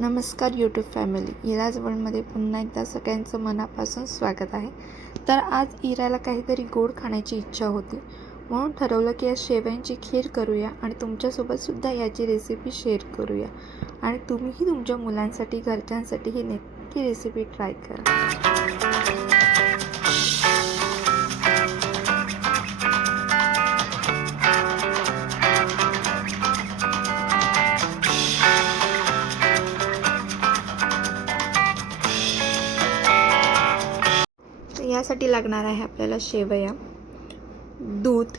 नमस्कार YouTube family, Ira's वर्ल्डमध्ये पुन्हा एकदा सगळ्यांचं मनापासून स्वागत आहे. तर आज इराला काहीतरी गोड खाण्याची इच्छा होती, म्हणून ठरवलं की आज शेवयांची खीर करूया आणि तुमच्यासोबतसुद्धा याची रेसिपी शेअर करूया. आणि तुम्हीही तुमच्या मुलांसाठी घरच्यांसाठी ही नक्की रेसिपी ट्राय करा. यासाठी लागणार आहे आपल्याला शेवया, दूध,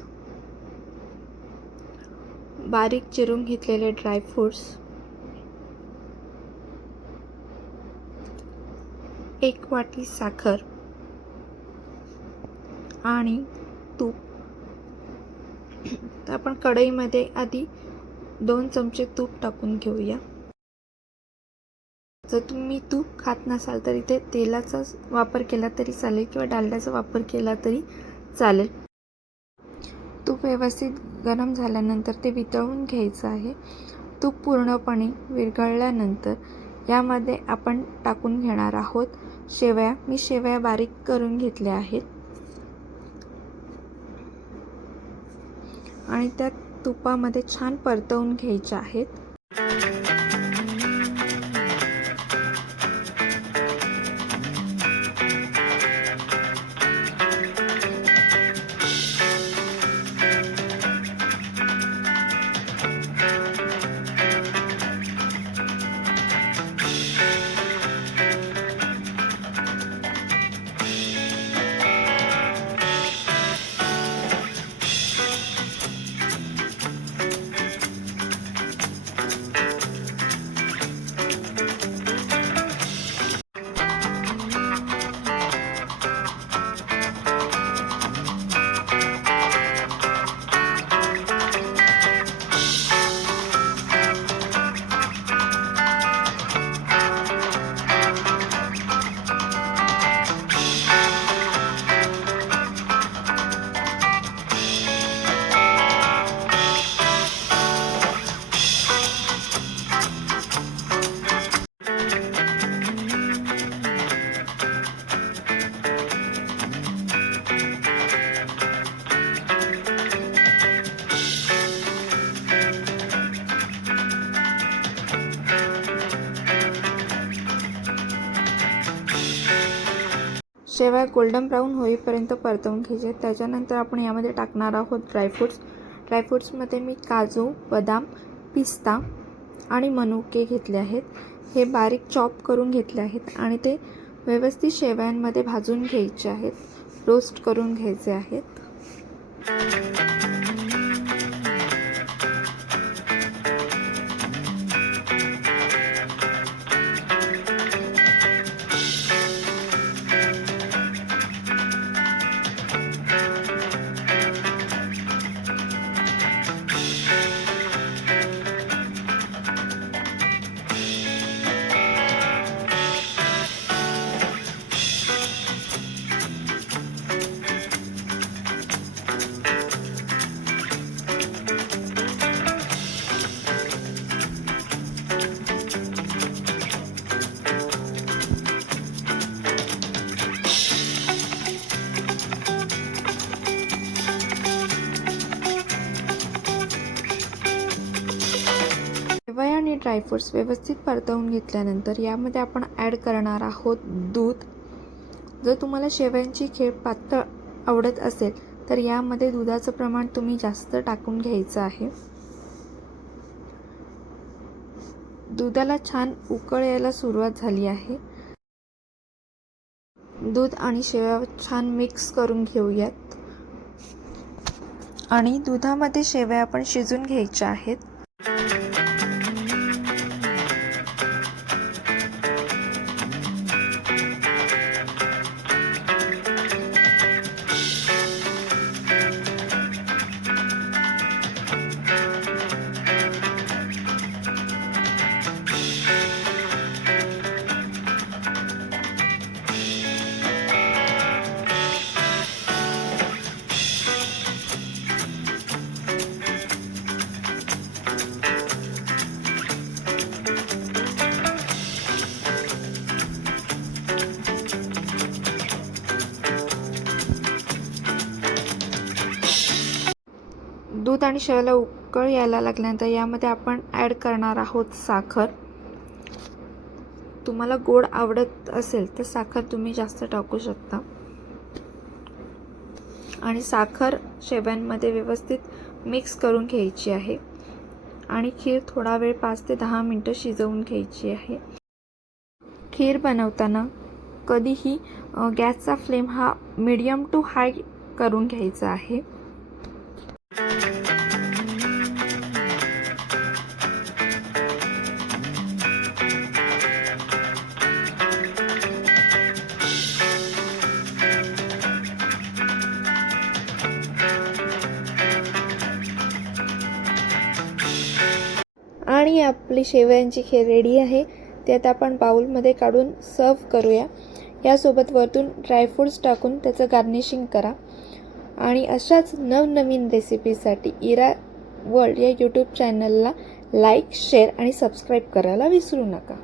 बारीक चिरून घेतलेले ड्रायफ्रूट्स, 1 वाटी साखर आणि तूप. तर आपण कढईमध्ये आधी 2 चमचे तूप टाकून घेऊया. जर तुम्ही तूप खात नसाल तर इथे तेलाचा वापर केला तरी चालेल किंवा डालड्याचा वापर केला तरी चालेल. तूप व्यवस्थित गरम झाल्यानंतर ते वितळून घ्यायचं आहे. तूप पूर्णपणे विरघळल्यानंतर यामध्ये आपण टाकून घेणार आहोत शेवया. मी शेवया बारीक करून घेतल्या आहेत आणि त्या तुपामध्ये छान परतवून घ्यायच्या आहेत. शेवया गोल्डन ब्राऊन होईपर्यंत परतवून घ्यायचे. त्याच्यानंतर आपण यामध्ये टाकणार आहोत ड्रायफ्रूट्समध्ये मी काजू, बदाम, पिस्ता आणि मनुके घेतले आहेत. हे बारीक चॉप करून घेतले आहेत आणि ते व्यवस्थित शेवयांमध्ये भाजून घ्यायचे आहेत, रोस्ट करून घ्यायचे आहेत. शेवया आणि ड्रायफ्रूट्स व्यवस्थित परतवून घेतल्यानंतर यामध्ये आपण ॲड करणार आहोत दूध. जर तुम्हाला शेवयांची खीर पातळ आवडत असेल तर यामध्ये दुधाचं प्रमाण तुम्ही जास्त टाकून घ्यायचं आहे. दुधाला छान उकळ यायला सुरुवात झाली आहे. दूध आणि शेवया छान मिक्स करून घेऊयात आणि दुधामध्ये शेवया आपण शिजून घ्यायच्या आहेत. दूध आणि शेवायला उकळ यायला लागल्यानंतर यामध्ये आपण ॲड करणार आहोत साखर. तुम्हाला गोड आवडत असेल तर साखर तुम्ही जास्त टाकू शकता. आणि साखर शेवयांमध्ये व्यवस्थित मिक्स करून घ्यायची आहे आणि खीर थोडा वेळ 5 ते 10 मिनटं शिजवून घ्यायची आहे. खीर बनवताना कधीही गॅसचा फ्लेम हा मीडियम टू हाय करून घ्यायचा आहे. आणि आपली शेवयांची खीर रेडी आहे. ते आता आपण बाउलमध्ये काढून सर्व करूया. यासोबत वरतून ड्रायफ्रूट्स टाकून त्याचं गार्निशिंग करा. आणि अशाच नवनवीन रेसिपीसाठी इरा वर्ल्ड या यूट्यूब चॅनलला लाईक, शेअर आणि सबस्क्राईब करायला विसरू नका.